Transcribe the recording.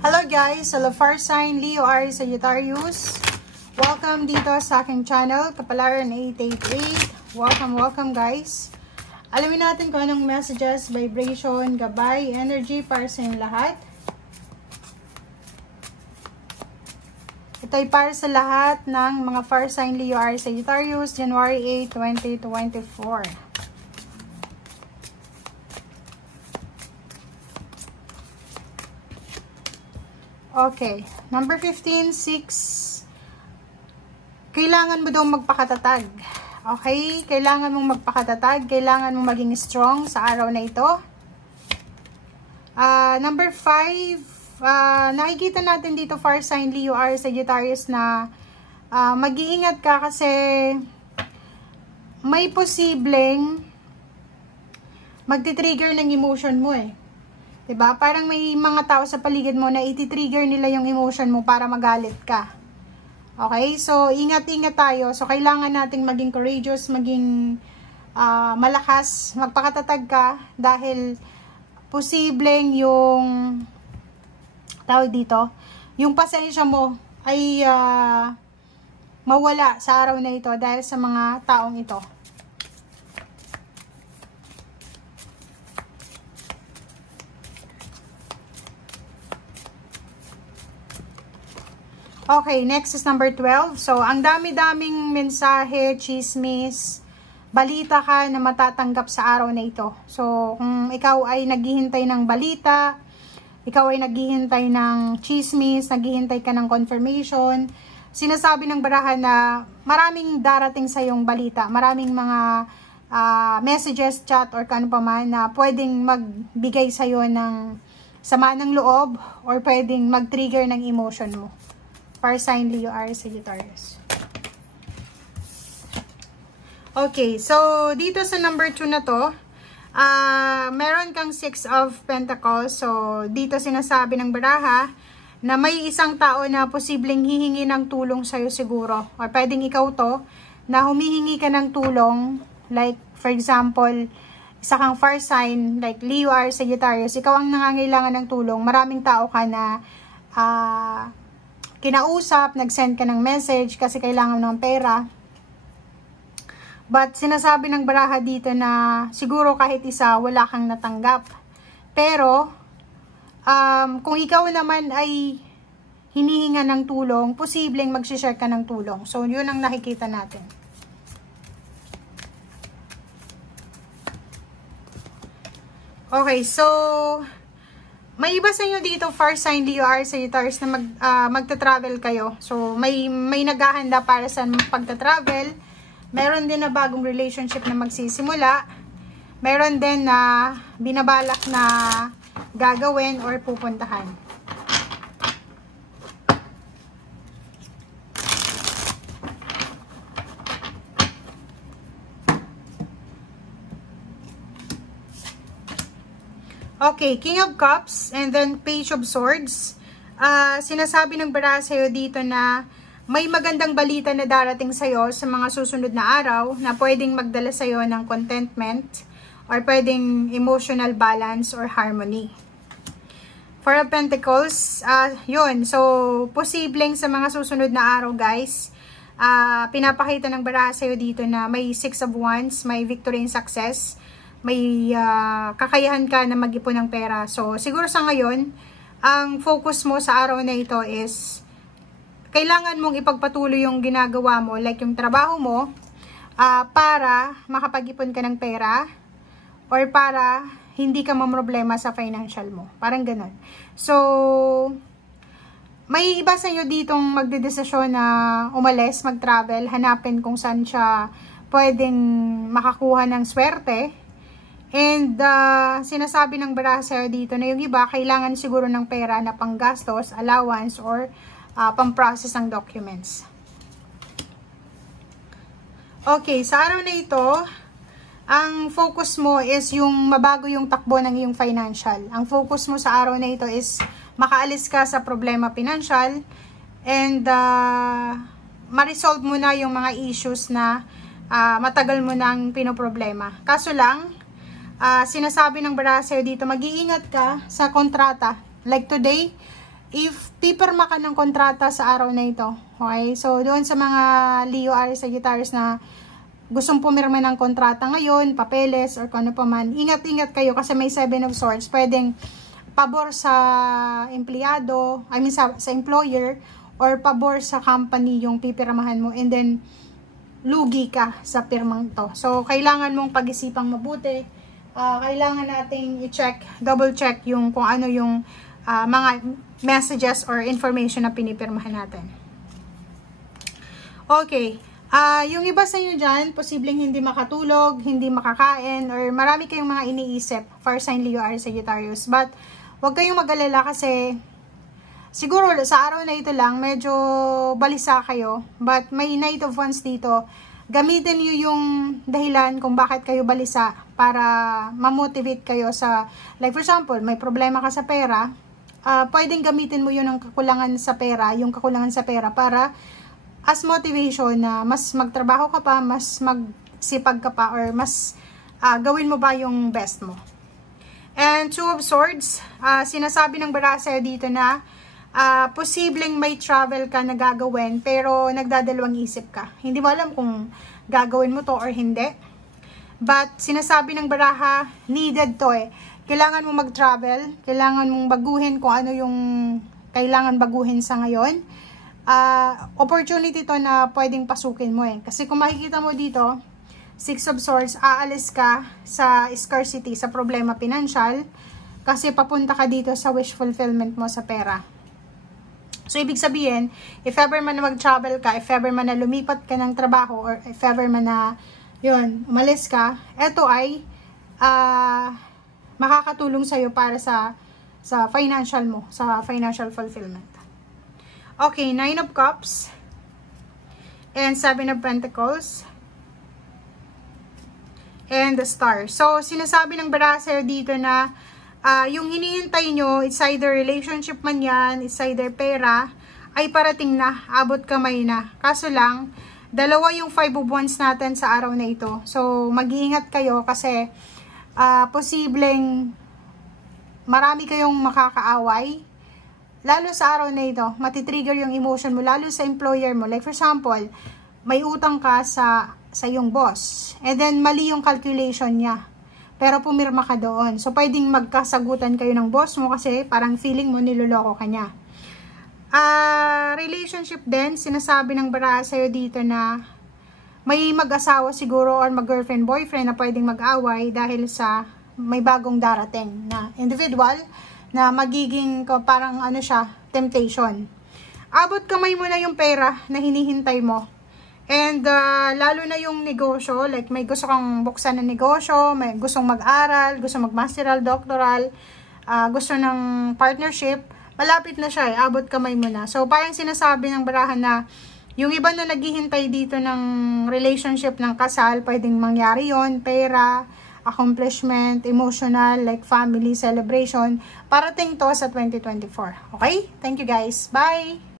Hello guys! Hello Fire Sign, Leo, Aries, Sagittarius. Welcome dito sa aking channel, Kapalaran 888. Welcome guys. Alamin natin kung anong messages, vibration, gabay, energy para sa inyong lahat. Ito ay para sa lahat ng mga Fire Sign, Leo, Aries, Sagittarius, January 8, 2024. Okay, number 15, 6. Kailangan mo daw magpakatatag. Okay, kailangan mong magpakatatag, kailangan mong maging strong sa araw na ito. Number 5, nakikita natin dito Fire Sign, Leo, Aries, Sagittarius na mag-iingat ka kasi may posibleng magti-trigger ng emotion mo eh. Diba? Parang may mga tao sa paligid mo na iti-trigger nila yung emotion mo para magalit ka. Okay? So, ingat-ingat tayo. So, kailangan nating maging courageous, maging malakas, magpakatatag ka dahil posibleng yung tawag dito, yung pasensya mo ay mawala sa araw na ito dahil sa mga taong ito. Okay, next is number 12. So, ang dami-daming mensahe, chismis, balita ka na matatanggap sa araw na ito. So, kung ikaw ay naghihintay ng balita, ikaw ay naghihintay ng chismis, naghihintay ka ng confirmation, sinasabi ng barahan na maraming darating sa iyong balita, maraming mga messages, chat, or kano pa man na pwedeng magbigay sa iyo ng sama ng loob or pwedeng mag-trigger ng emotion mo. Fire Sign, Leo, Aries, Sagittarius. Okay, so dito sa number 2 na to, meron kang 6 of Pentacles. So dito sinasabi ng baraha na may isang tao na posibleng hihingi ng tulong sa'yo siguro. Or pwedeng ikaw to, na humihingi ka ng tulong. Like, for example, isa kang Fire Sign, like Leo, Aries, Sagittarius. Ikaw ang nangangailangan ng tulong. Maraming tao ka na kinausap, nag-send ka ng message kasi kailangan ng pera. But sinasabi ng baraha dito na siguro kahit isa wala kang natanggap. Pero kung ikaw naman ay hinihinga ng tulong, posibleng mag-share ka ng tulong. So yun ang nakikita natin. Okay, so may iba sa inyo dito, Fire Sign, Leo, Aries, Sagittarius, na magta-travel kayo. So, may naghahanda para sa pagta-travel. Meron din na bagong relationship na magsisimula. Meron din na binabalak na gagawin or pupuntahan. Okay, King of Cups and then Page of Swords. Sinasabi ng baraha sa'yo dito na may magandang balita na darating sa'yo sa mga susunod na araw na pwedeng magdala sa'yo ng contentment or pwedeng emotional balance or harmony. Four of Pentacles, yun. So, posibleng sa mga susunod na araw, guys, pinapakita ng baraha sa'yo dito na may 6 of Wands, may victory and success, may kakayahan ka na mag-ipon ng pera. So, siguro sa ngayon, ang focus mo sa araw na ito is kailangan mong ipagpatuloy yung ginagawa mo, like yung trabaho mo, para makapag-ipon ka ng pera or para hindi ka mamroblema sa financial mo. Parang ganun. So, may iba sa inyo ditong magdedesisyon na umalis, mag-travel, hanapin kung saan siya pwedeng makakuha ng swerte. And sinasabi ng baraha sa'yo dito na yung iba kailangan siguro ng pera na panggastos, allowance, or pang-process ng documents. Okay, sa araw na ito, ang focus mo is yung mabago yung takbo ng iyong financial. Ang focus mo sa araw na ito is makaalis ka sa problema financial and ma-resolve mo na yung mga issues na matagal mo nang pinoproblema. Kaso lang, sinasabi ng baraha sa'yo dito, mag-iingat ka sa kontrata. Like today, if pipirma ka ng kontrata sa araw na ito, okay? So, doon sa mga Leo, Aries, Sagittarius na gustong pumirma ng kontrata ngayon, papeles, or kung ano pa man, ingat-ingat kayo kasi may 7 of Swords. Pwedeng pabor sa empleyado, I mean sa employer, or pabor sa company yung pipirmahan mo, and then lugi ka sa pirmang to. So, kailangan mong pag-isipang mabuti. Kailangan nating i-check, double-check yung kung ano yung mga messages or information na pinipirmahan natin. Okay. Yung iba sa inyo dyan, posibleng hindi makatulog, hindi makakain, or marami kayong mga iniisip for sign Leo, Aries, Sagittarius. But, huwag kayong mag-alala kasi siguro sa araw na ito lang, medyo balisa kayo. But, may Knight of Wands dito. Gamitin nyo yung dahilan kung bakit kayo balisa para ma-motivate kayo sa, like for example, may problema ka sa pera, pwedeng gamitin mo yun ang kakulangan sa pera, yung kakulangan sa pera para as motivation na mas magtrabaho ka pa, mas magsipag ka pa, or mas gawin mo ba yung best mo. And 2 of Swords, sinasabi ng baraha dito na posibleng may travel ka na gagawin pero nagdadalawang isip ka. Hindi mo alam kung gagawin mo to or hindi. But sinasabi ng baraha, needed to eh. Kailangan mo mag-travel, kailangan mong baguhin kung ano yung kailangan baguhin sa ngayon. Opportunity to na pwedeng pasukin mo eh. Kasi kung makikita mo dito, 6 of Swords, aalis ka sa scarcity, sa problema financial, kasi papunta ka dito sa wish fulfillment mo sa pera. So, ibig sabihin, if ever man na mag-travel ka, if ever man na lumipat ka ng trabaho, or if ever man na, yun, umalis ka, eto ay, makakatulong sa'yo para sa financial mo, sa financial fulfillment. Okay, 9 of Cups, and 7 of Pentacles, and the Star. So, sinasabi ng baraha dito na, yung hinihintay nyo, it's either relationship man yan, it's either pera, ay parating na, abot kamay na. Kaso lang, dalawa yung 5 of Wands natin sa araw na ito. So, mag-iingat kayo kasi posibleng marami kayong makakaaway. Lalo sa araw na ito, matitrigger yung emotion mo, lalo sa employer mo. Like for example, may utang ka sa iyong boss, and then mali yung calculation niya. Pero pumirma ka doon. So, pwedeng magkasagutan kayo ng boss mo kasi parang feeling mo niloloko ka niya. Relationship din, sinasabi ng baraha sa'yo dito na may mag-asawa siguro or mag-girlfriend, boyfriend na pwedeng mag-away dahil sa may bagong darating na individual na magiging parang ano siya, temptation. Abot kamay mo na yung pera na hinihintay mo. And lalo na yung negosyo, like may gusto kang buksan ng negosyo, may gustong mag-aral, gusto mag-masteral, doctoral, gusto ng partnership, malapit na siya eh, abot kamay mo na. So parang sinasabi ng baraha na yung iba na naghihintay dito ng relationship ng kasal, pwedeng mangyari yon, pera, accomplishment, emotional, like family celebration, parating to sa 2024. Okay? Thank you guys. Bye!